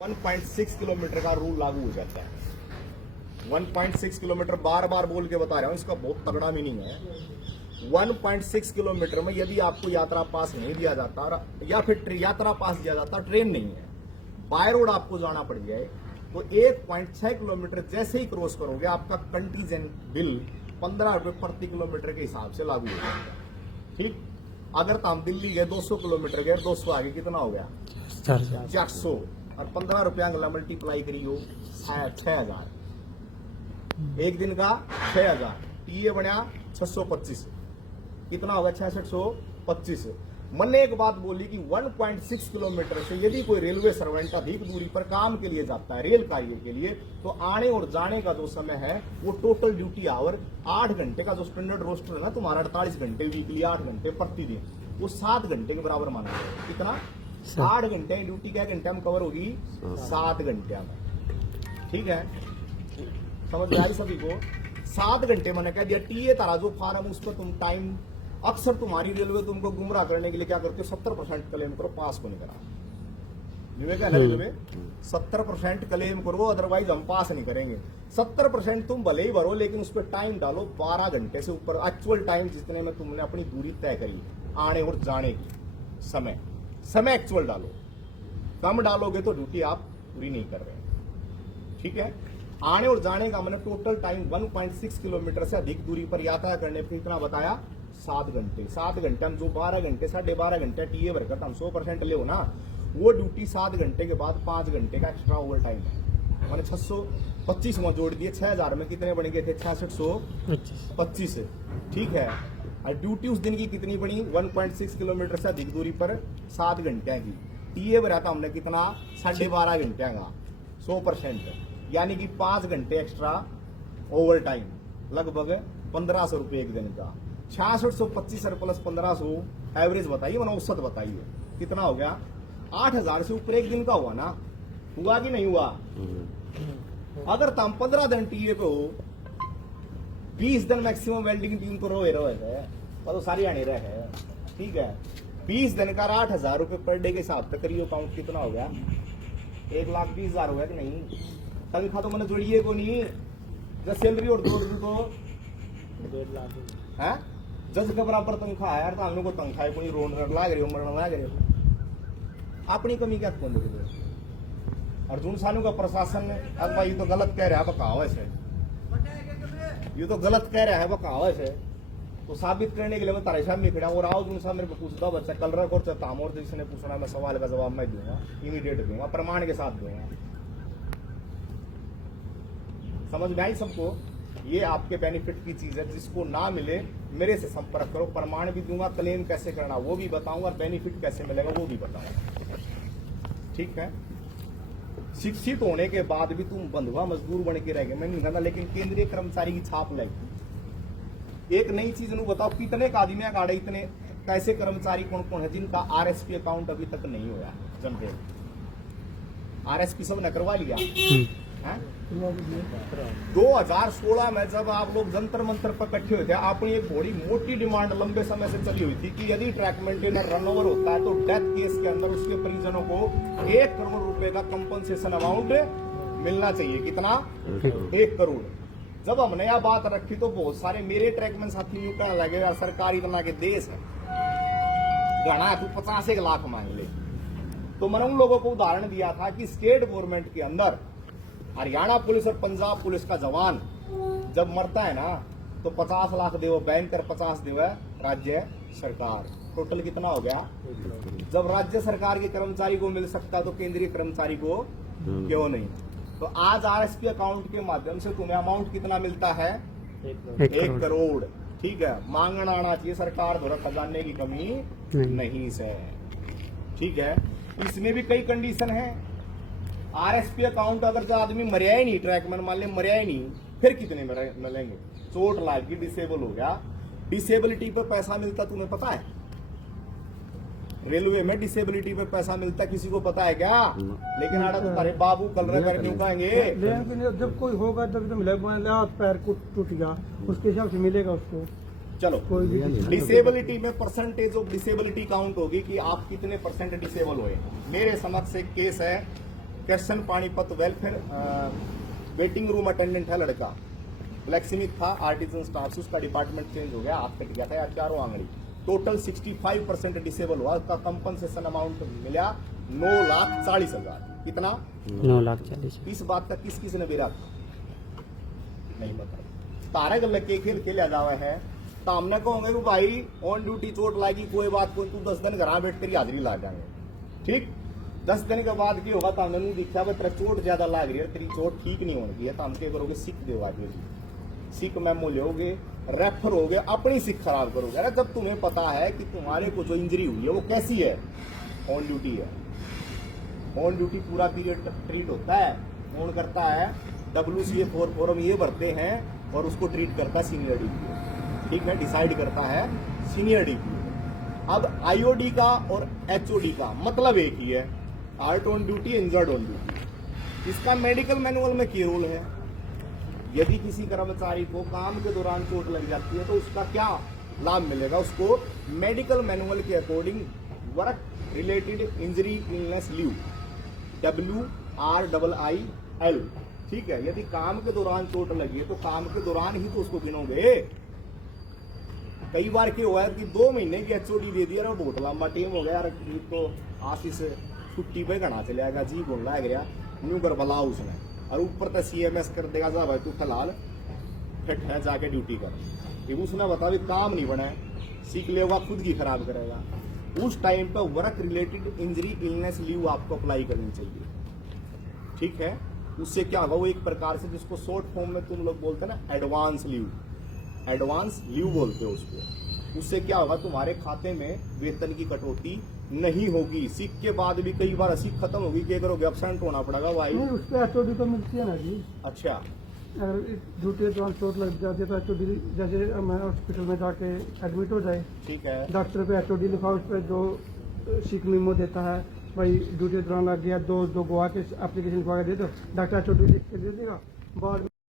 1.6 kilometre का rule लागू हो जाता है। 1.6 किलोमीटर बार बार बोल के बता रहा हूं, इसका बहुत तगड़ा मीनिंग है। 1.6 किलोमीटर में यदि आपको यात्रा पास नहीं दिया जाता या फिर यात्रा पास दिया जाता, ट्रेन नहीं है, बाय रोड आपको जाना पड़ जाए, तो 1.6 किलोमीटर जैसे ही क्रॉस करोगे आपका कंटीजेंट बिल 15 रुपए प्रति किलोमीटर के हिसाब से लागू हो जाएगा। ठीक, अगर हम दिल्ली गए 200 किलोमीटर गए, 200 आगे कितना हो गया 400, और 15 रुपया अगला मल्टीप्लाई करियो 6000, एक दिन का 6000, ये बना 625, कितना होगा 6625। मैंने एक बात बोली कि 1.6 किलोमीटर से यदि कोई रेलवे सर्वेंट अधिक दूरी पर काम के लिए जाता है, रेल कार्य के लिए, तो आने और जाने का जो समय है वो टोटल ड्यूटी आवर 8 घंटे का जो स्टैंडर्ड रोस्टर है ना तुम्हारा, 48 घंटे वीकली, 8 घंटे प्रतिदिन, वो 7 घंटे के बराबर माना जाएगा। कितना 8 घंटे ड्यूटी क्या घंटे में कवर होगी 7 घंटे में। ठीक है, समझ में आई सभी को? 7 घंटे मैंने कह दिया। टीए तारा जो फार्म उस पर तुम टाइम, अक्सर तुम्हारी रेलवे तुमको गुमराह करने के लिए क्या करते हो, 70% क्लेम करो, पास को नहीं करा। रेलवे 70% क्लेम करो, अदरवाइज हम पास नहीं करेंगे। 70% तुम भले ही भरो, लेकिन उस पर टाइम डालो 12 घंटे से ऊपर, एक्चुअल टाइम जितने में तुमने अपनी दूरी तय करी आने और जाने की, समय एक्चुअल डालो। कम डालोगे तो ड्यूटी आप पूरी नहीं कर रहे। ठीक है, आने और जाने का मैंने टोटल टाइम 1.6 किलोमीटर से अधिक दूरी पर यात्रा करने पर कितना बताया 7 घंटे। 7 घंटे हम जो 12 घंटे 12.5 घंटे टीए भरकर हम 100% ले हो ना, वो ड्यूटी 7 घंटे के बाद 5 घंटे का एक्स्ट्रा ओवर टाइम है। मैंने 625 में जोड़ दिए, 6000 में कितने बन गए थे 6625। ठीक है, और ड्यूटी उस दिन की कितनी बनी 1.6 किलोमीटर से अधिक दूरी पर 7 घंटे की। टीए भरा था हमने कितना 12.5 घंटे का 100%, यानी कि 5 घंटे एक्स्ट्रा ओवर टाइम, लगभग 1500 रुपये एक दिन का। 6625 प्लस 1500 एवरेज बताइए, मैंने औसत बताइए कितना हो गया। 8000 से ऊपर एक दिन का हुआ ना, हुआ कि नहीं हुआ? अगर तुम 15 दिन टीए पे हो, 20 दिन मैक्सिमम वेल्डिंग टीम को रोए है, तो सारी आने रहे। ठीक है, 20 दिन का 8000 रुपये पर डे के हिसाब से करिए, अकाउंट कितना हो गया 1,20,000 हो गया कि नहीं? तनख्वाह तो मैंने जोड़िए को नहीं, जब सैलरी और जोड़ दी तो 1.5 लाख है। जज के बराबर तनख्वाह है यार, तो हम लोग को तनख्वाह को रोड लाग रही हो, मरण लाग रही हो, अपनी कमी क्या कौन देखे? अर्जुन सानू का प्रशासन अथवा ये तो गलत कह रहा है बकाव ऐसे, ये तो गलत कह रहा है बकाव ऐसे, तो साबित करने के लिए मैं तारे साहब में खड़ा और आओ अर्जुन साहब मेरे को पूछता बच्चा कल रख और ताम और जिसने पूछना मैं सवाल का जवाब मैं दूंगा, इमीडिएट दूंगा, प्रमाण के साथ दूंगा। समझ में आई सबको? ये आपके बेनिफिट की चीज है, जिसको ना मिले मेरे से संपर्क करो, प्रमाण भी दूंगा, क्लेम कैसे करना वो भी बताऊंगा, बेनिफिट कैसे मिलेगा वो भी बताऊंगा। ठीक है, शिक्षित होने के बाद भी तुम बंधुआ मजदूर बन के रह गए, मैं नहीं कहता, लेकिन केंद्रीय कर्मचारी की छाप लगी। एक नई चीज नु बताओ, कितने आदमी काढ़े, इतने कैसे कर्मचारी कौन कौन है जिनका आरएसपी अकाउंट अभी तक नहीं हुआ जनरेट? आरएसपी सब ने करवा लिया है? 2016 में जब आप लोग जंतर मंतर पर इकट्ठे हुए थे, आपने एक बड़ी मोटी डिमांड लंबे समय से चली हुई थी कि यदि ट्रैक मेंटेनर रनओवर होता है तो डेथ केस के अंदर उसके परिजनों को 1 करोड़ रुपए का कंपनसेशन अमाउंट मिलना चाहिए। कितना? 1 करोड़। जब हमने यह बात रखी तो बहुत सारे मेरे ट्रैकमैन साथी यूं कहने लगे यार सरकार इतना के देश है, गणा तू 50 लाख मांग ले। तो मैंने उन लोगों को उदाहरण दिया था कि स्टेट गवर्नमेंट के अंदर हरियाणा पुलिस और पंजाब पुलिस का जवान जब मरता है ना, तो 50 लाख देवो बैंकर, 50 देव राज्य सरकार, टोटल कितना हो गया? जब राज्य सरकार के कर्मचारी को मिल सकता तो केंद्रीय कर्मचारी को क्यों नहीं? तो आज आरएसपी अकाउंट के माध्यम से तुम्हें अमाउंट कितना मिलता है 1 करोड़। ठीक है, मांगना आना चाहिए, सरकार द्वारा खजाने की कमी नहीं से। ठीक है, इसमें भी कई कंडीशन है। आरएसपी अकाउंट अगर जो आदमी मरिया ही नहीं, ट्रैकमैन मान ले मरिया ही नहीं, फिर कितने मिलेंगे? चोट लाग गई, डिसेबल हो गया, डिसेबिलिटी पे पैसा मिलता तुम्हें पता है? रेलवे में डिसेबिलिटी पे पैसा मिलता किसी को पता है क्या? लेकिन आड़ा तुम्हारे बाबू कल रह करके कहेंगे, लेकिन जब कोई होगा तब तो मिलेगा, पैर को टूट गया उसके हिसाब से मिलेगा उसको। चलो, डिसेबिलिटी में परसेंटेज ऑफ डिसेबिलिटी काउंट होगी कि आप कितने % डिसेबल हुए। मेरे समक्ष एक केस है कैसन Panipat welfare waiting room attendant है लड़का, ब्लैकस्मिथ था, आर्टिजन स्टाफ से उसका डिपार्टमेंट चेंज हो गया, हाथ कट गया था यार चारों आंगली, टोटल 65% डिसेबल हुआ, उसका कंपनसेशन अमाउंट मिला 9,40,000। कितना? 9,40,000। इस बात का किस किस ने बेरा नहीं पता। तारक लगे खेल खेला जावा है तो हमने कहोगे कि भाई ऑन ड्यूटी चोट लगी कोई बात कोई, तू 10 दिन घर बैठ कर हाजिरी ला जाएंगे, ठीक। 10 दिन के बाद की होगा तो हमने नहीं दिखा भाई तेरा चोट ज्यादा लाग रही है, तेरी चोट ठीक नहीं होनी है, तो हम क्या करोगे, सिक देगा जी, सिक मेमो लोगे, रेफर हो गया, अपनी सिक खराब करोगे। अरे जब तुम्हें पता है कि तुम्हारे को जो इंजरी हुई है वो कैसी है, ऑन ड्यूटी है, ऑन ड्यूटी पूरा पीरियड ट्रीट होता है, कौन करता है, WCA4 फॉर्म ये भरते हैं और उसको ट्रीट करता है सीनियर डीपीओ, ठीक है, डिसाइड करता है सीनियर डीपीओ। अब IOD का और HOD का मतलब एक ही है, art on duty, injured on duty. इसका मेडिकल मैनुअल में क्या रूल है, यदि किसी कर्मचारी को काम के दौरान चोट लग जाती है तो उसका क्या लाभ मिलेगा, उसको मेडिकल मैनुअल के according work related injury illness leave, WRIIL, ठीक है। यदि काम के दौरान चोट लगी है तो काम के दौरान ही तो उसको गिनोगे। कई बार क्या हुआ है कि 2 महीने की HOD दे दिया और बहुत लंबा टीम हो गया यार, तो आशीष छुट्टी पे घना चलेगा जी बोलना है गया न्यू कर भला उसने, और ऊपर तक CMS कर देगा जा भाई तू फिलहाल फिट है जाके ड्यूटी कर, ये उसने बता भी काम नहीं बना है, सीख लेगा खुद की खराब करेगा। उस टाइम पर work related injury illness leave आपको अप्लाई करनी चाहिए, ठीक है। उससे क्या होगा, वो एक प्रकार से जिसको शॉर्ट फॉर्म में तुम लोग बोलते हैं ना एडवांस लीव बोलते हो उसको। उससे क्या होगा, तुम्हारे खाते में वेतन की कटौती नहीं होगी, सीख के बाद भी कई बार सीख खत्म होगी, क्या करोगे, एब्सेंट होना पड़ेगा भाई। नहीं, उस पर HOD तो मिलती है ना जी। अच्छा, अगर ड्यूटी के दौरान चोट लग जाती है तो HOD, जैसे मैं हॉस्पिटल में जाके एडमिट हो जाए, ठीक है, डॉक्टर पे HOD लिखा, उस पर जो सिक मेमो देता है, भाई ड्यूटी के दौरान लग गया, दो गवाह के एप्लीकेशन लिखवा के दे दो, डॉक्टर HOD लिख के दे देगा, बाद